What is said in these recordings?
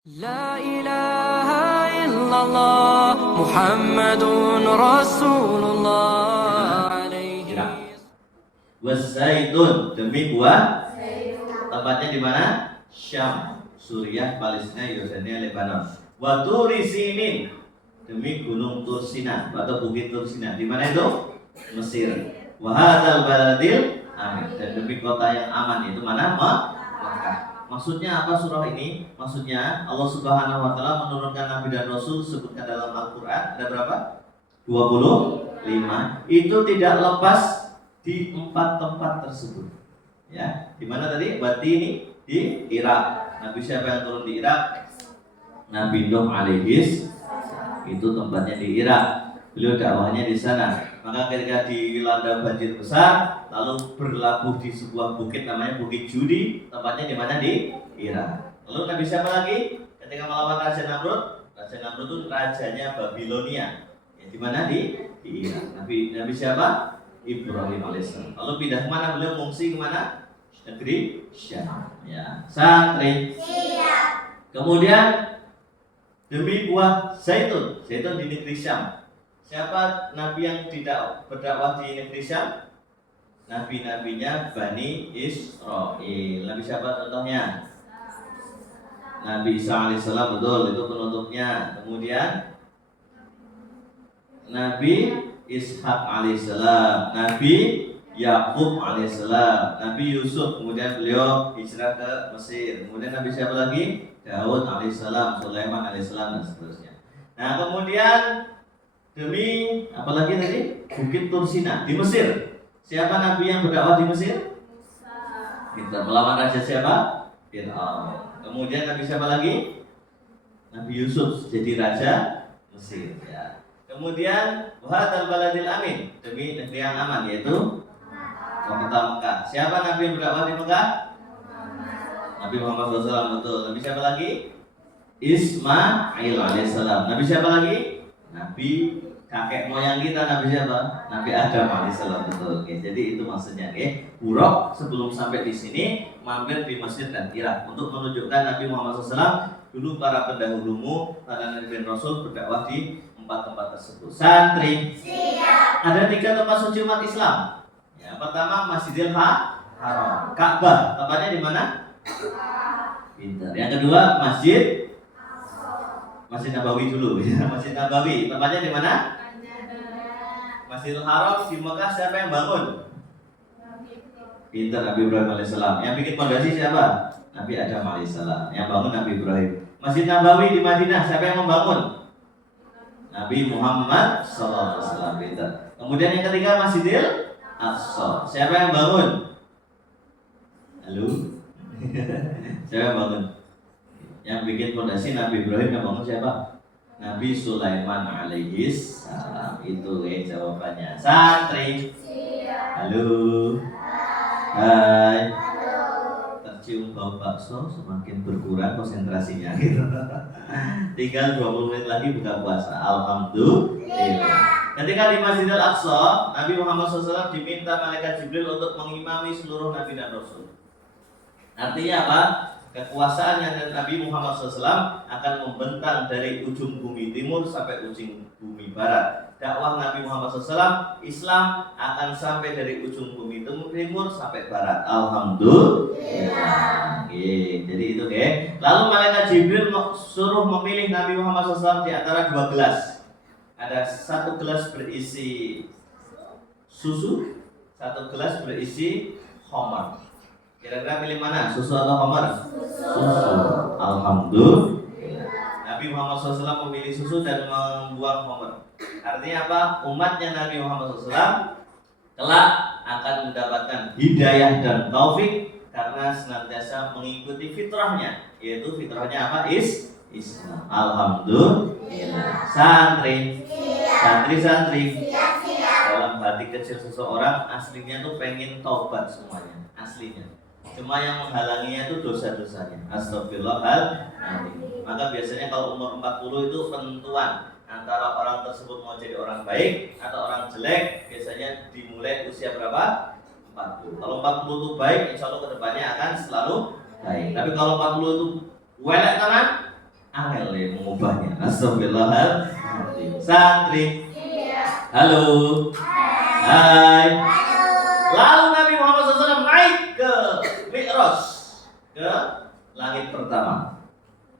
لا إله إلا الله محمد رسول الله عليه. Wasaitun, demi buah tempatnya di mana? Syam, Suriah, Palestina, Yordania, Lebanon. Wa Turi Sinin, demi gunung Tursina atau bukit Tursina. Di mana itu? Mesir. Wa hadzal baladil amin, dan demi kota yang aman, itu mana? Makkah. Maksudnya apa surah ini? Maksudnya Allah Subhanahu wa taala menurunkan nabi dan rasul sebutkan dalam Al-Qur'an ada berapa? 25. Itu tidak lepas di 4 tempat tersebut. Ya, di mana tadi? Berarti ini di Irak. Nabi siapa yang turun di Irak? Nabi Nuh alaihis, itu tempatnya di Irak. Beliau dakwahnya di sana. Maka ketika dilanda banjir besar, lalu berlabuh di sebuah bukit namanya Bukit Judi, tempatnya di mana? Di Irak. Lalu Nabi siapa lagi? Ketika melawan Raja Namrud. Raja Namrud itu rajanya Babilonia. Ya, di mana? Di Irak. Nabi siapa? Ibrahim alaihissalam. Lalu pindah kemana? Beliau mengungsi kemana? Negeri Syam. Ya, santri. Siap. Kemudian demi buah zaitun di negeri Syam. Siapa nabi yang tidak berdakwah di negeri Syam? Nabi-nabinya Bani Israel. Nabi siapa contohnya? Nabi Isa alaihissalam, betul, itu penutupnya. Kemudian Nabi Ishak alaihissalam, Nabi Yakub alaihissalam, Nabi Yusuf, kemudian beliau hijrah ke Mesir. Kemudian Nabi siapa lagi? Daud alaihissalam, Sulaiman alaihissalam, dan seterusnya. Nah, kemudian demi apalagi tadi? Bukit Tursina di Mesir. Siapa nabi yang berdakwah di Mesir? Kita melawan raja siapa? Fir'aun. Kemudian nabi siapa lagi? Nabi Yusuf jadi raja Mesir. Ya. Kemudian wahadzal baladil amin, demi negeri yang aman, yaitu kota Mekah. Siapa nabi yang berdakwah di Mekah? Nabi Muhammad SAW, betul. Nabi siapa lagi? Ismail alaihissalam. Nabi siapa lagi? Nabi kakek moyang kita, Nabi siapa? Nabi Adam alaihissalam, betul. Oke, jadi itu maksudnya. Oke, Buruk sebelum sampai di sini mampir di Mesir dan Irak untuk menunjukkan Nabi Muhammad SAW dulu para pendahulumu, para nabi dan rasul berdakwah di 4 tempat tersebut. Santri. Siap. Ada 3 tempat suci umat Islam. Ya, pertama Masjidil Haram, Ka'bah, tempatnya di mana? Pintar. Yang kedua Masjid Nabawi dulu, ya. Masjid Nabawi, tempatnya di mana? Masjidil Haram di Mekah, siapa yang bangun? Pintar, Nabi Ibrahim alaihissalam. Yang bikin fondasi siapa? Nabi Adam alaihissalam. Yang bangun Nabi Ibrahim. Masjid Nabawi di Madinah, siapa yang membangun? Nabi Muhammad SAW. Pintar. Kemudian yang ketiga Masjidil Aqsa, siapa yang bangun? Halo? Siapa yang bangun? Yang bikin fondasi Nabi Ibrahim, yang bangun siapa? Nabi Sulaiman alaihis salam. Itu jawabannya. Santri. Halo. Hai. Tercium bau bakso, semakin berkurang konsentrasinya gitu. Tinggal 20 menit lagi buka puasa. Alhamdulillah. Ketika di Masjidil Aqsa, Nabi Muhammad SAW diminta malaikat Jibril untuk mengimami seluruh nabi dan rasul. Artinya apa? Kekuasaan yang Nabi Muhammad SAW akan membentang dari ujung bumi timur sampai ujung bumi barat. Dakwah Nabi Muhammad SAW, Islam akan sampai dari ujung bumi timur sampai barat. Alhamdulillah. Jadi itu Lalu malaikat Jibril suruh memilih Nabi Muhammad SAW di antara 2 gelas. Ada 1 gelas berisi susu, 1 gelas berisi khamar. Kira-kira pilih mana? Susu atau khamar? Susu. Alhamdulillah. Nabi Muhammad SAW memilih susu dan membuang khamar. Artinya apa? Umatnya Nabi Muhammad SAW kelak akan mendapatkan hidayah dan taufik karena senantiasa mengikuti fitrahnya, yaitu fitrahnya apa? Islam. Alhamdulillah. Santri. Santri. Dalam hati kecil seseorang aslinya tuh pengen taubat semuanya, aslinya. Cuma yang menghalanginya itu dosa-dosanya. Astagfirullahaladzim. Maka biasanya kalau umur 40 itu penentuan antara orang tersebut mau jadi orang baik atau orang jelek. Biasanya dimulai usia berapa? 40. Kalau 40 itu baik, insya Allah kedepannya akan selalu baik. Tapi kalau 40 itu welek kanan, ubahnya. Astagfirullahaladzim. Santri. Halo. Hai. Lalu Nabi Muhammad SAW naik ke Mi'raj, ke langit pertama.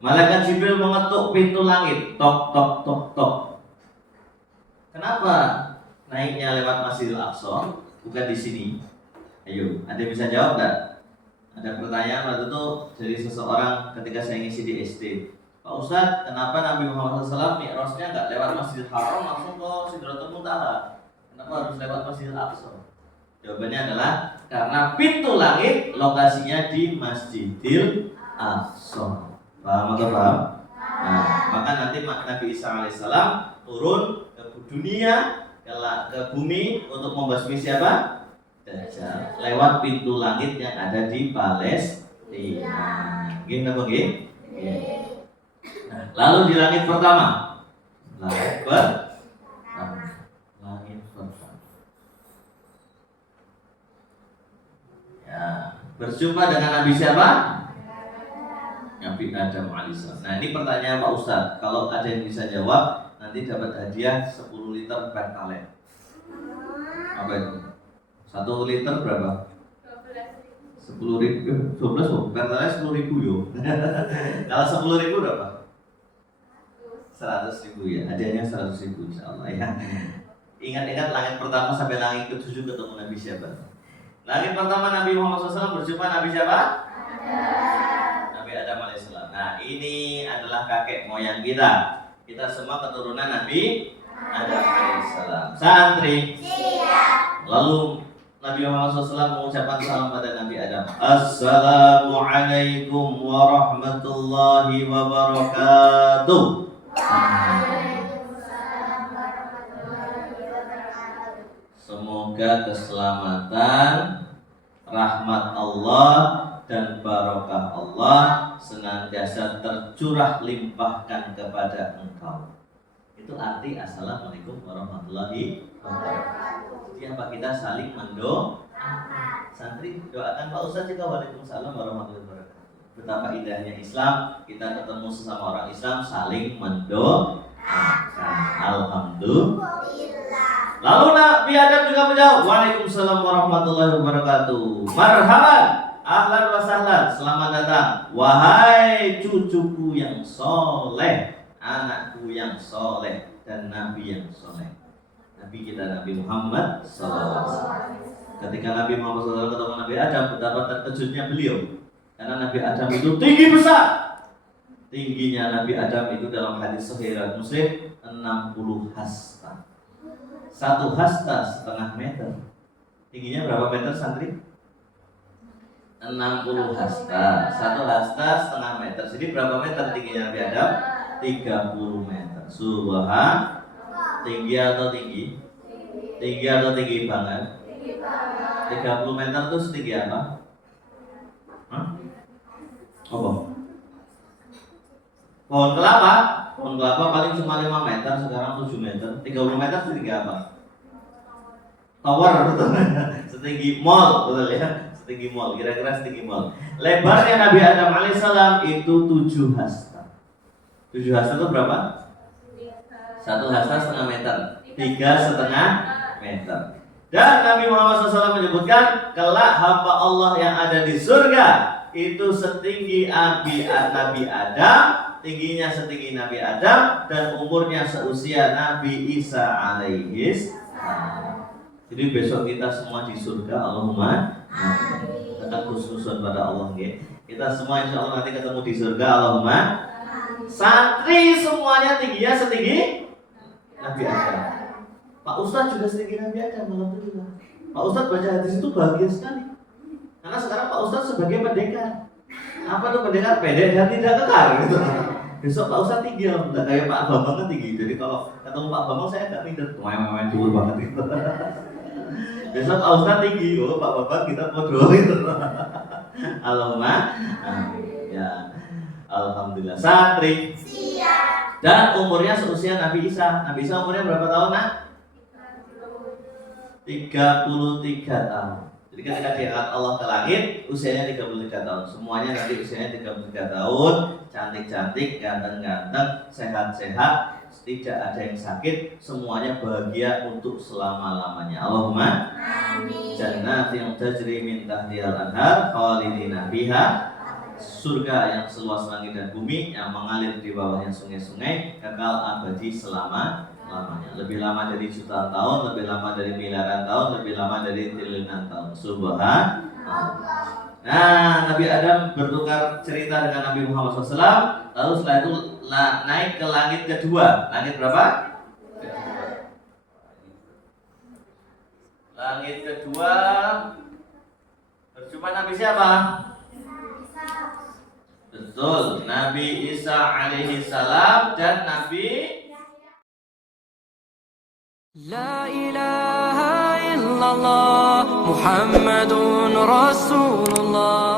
Malaikat Jibril mengetuk pintu langit, tok tok tok tok. Kenapa naiknya lewat Masjidil Aqsa, bukan di sini? Ayo, ada yang bisa jawab nggak? Ada pertanyaan waktu itu dari seseorang ketika saya ngisi di SD. Pak Ustadz, kenapa Nabi Muhammad SAW Mi'rajnya nggak lewat Masjidil Haram langsung ke Sidratul Muntaha? Kenapa harus lewat Masjidil Aqsa? Jawabannya adalah karena pintu langit lokasinya di Masjidil Aqsa. Paham atau paham? Nah, maka nanti Nabi Isa alaihissalam turun ke dunia, ke bumi untuk membasmi siapa? Dajjal. Lewat pintu langit yang ada di Palestina. Gini apa gini? Nah, lalu di langit pertama, langit pertama. Ya, berjumpa dengan Nabi siapa? Nabi Adam alaihissalam. Nah, ini pertanyaan Pak Ustadz. Kalau ada yang bisa jawab, nanti dapat hadiah 10 liter Pertalite. Apa itu? 1 liter berapa? 10.000. 12 Pertalite 10.000 yo. Kalau 10.000 berapa? 100.000 ya. Hadiahnya 100.000 insyaallah ya. Ingat-ingat langit pertama sampai langit ke-7 ketemu Nabi siapa? Langit pertama Nabi Muhammad SAW berjumpa Nabi siapa? Nabi Adam alaihissalam. Nah, ini adalah kakek moyang kita. Kita semua keturunan Nabi Adam alaihissalam. Santri. Siap. Lalu Nabi Muhammad SAW mengucapkan salam pada Nabi Adam. Assalamualaikum warahmatullahi wabarakatuh. Semoga keselamatan, rahmat Allah dan barokah Allah senantiasa tercurah limpahkan kepada engkau. Itu arti Assalamualaikum warahmatullahi wabarakatuh. Jadi apa kita saling mendoakan. Santri doakan Pak Ustadz juga Waalaikumsalam warahmatullahi wabarakatuh. Betapa indahnya Islam, kita ketemu sesama orang Islam saling mendoakan. Alhamdulillah. Lalu Nabi Adam juga menjawab, Waalaikumsalam warahmatullahi wabarakatuh. Marhaban, ahlan wa sahlan, selamat datang. Wahai cucuku yang soleh, anakku yang soleh, dan Nabi yang soleh. Nabi kita Nabi Muhammad SAW. Ketika Nabi Muhammad SAW ketemu Nabi Adam, betapa terkejutnya beliau. Karena Nabi Adam itu tinggi besar. Tingginya Nabi Adam itu dalam hadis Sahih Muslim 60 hasta. 1 hasta setengah meter. Tingginya berapa meter santri? 60 hasta. 1 hasta setengah meter. Jadi berapa meter tingginya Nabi Adam? 30 meter. Subhan. Tinggi atau tinggi? Tinggi atau tinggi banget? 30 meter itu setinggi apa? Hah? Apa? Pohon kelapa? Pohon kelapa paling cuma 5 meter, sekarang 7 meter. 30 meter setinggi apa? Tower, betul. Setinggi mall, betul ya? Setinggi mall, kira-kira setinggi mall. Lebarnya Nabi Adam alaihissalam itu 7 hasta. 7 hasta itu berapa? 1 hasta setengah meter, 3,5 meter. Dan Nabi Muhammad SAW menyebutkan kelak hamba Allah yang ada di surga itu setinggi Nabi Adam, tingginya setinggi Nabi Adam, dan umurnya seusia Nabi Isa alaihissalam. Jadi besok kita semua di surga, Allahumma tetap khususun pada Allah ya. Kita semua insya Allah nanti ketemu di surga, Allahumma. Santri semuanya tingginya setinggi Nabi Adam. Pak Ustadz juga setinggi Nabi Adam, alhamdulillah. Pak Ustadz baca hadis itu bahagia sekali. Karena sekarang Pak Ustadz sebagai pendekar. Apa tuh pendekar? Pendek dan tidak kekar gitu. Besok Pak Ustadz tinggi, alhamdulillah. Kayak Pak Bambang kan tinggi. Jadi kalau ketemu Pak Bambang saya agak minder. Main-main dulu banget gitu. Besok Pak Ustadz tinggi, oh Pak Bambang kita podo gitu. Allahumma ya. Alhamdulillah. Santri. Siap. Dan umurnya seusia Nabi Isa. Nabi Isa umurnya berapa tahun, Nak? 33 tahun. Jadi ketika diangkat Allah ke langit, usianya 33 tahun. Semuanya nanti usianya 33 tahun, cantik-cantik, ganteng-ganteng, sehat-sehat, tidak ada yang sakit, semuanya bahagia untuk selama-lamanya. Allahumma amin. Jannatin tajri min tahtihal anhar khalidina fiha. Surga yang seluas langit dan bumi, yang mengalir di bawahnya sungai-sungai, kekal abadi selama-lamanya. Lebih lama dari jutaan tahun, lebih lama dari miliaran tahun, lebih lama dari triliunan tahun. Subhanallah. Nah, Nabi Adam bertukar cerita dengan Nabi Muhammad SAW. Lalu setelah itu naik ke langit kedua. Langit berapa? Langit kedua. Berjumpa Nabi siapa? Betul, Nabi Isa alaihi salam dan Nabi La ilaha illallah Muhammadun Rasulullah.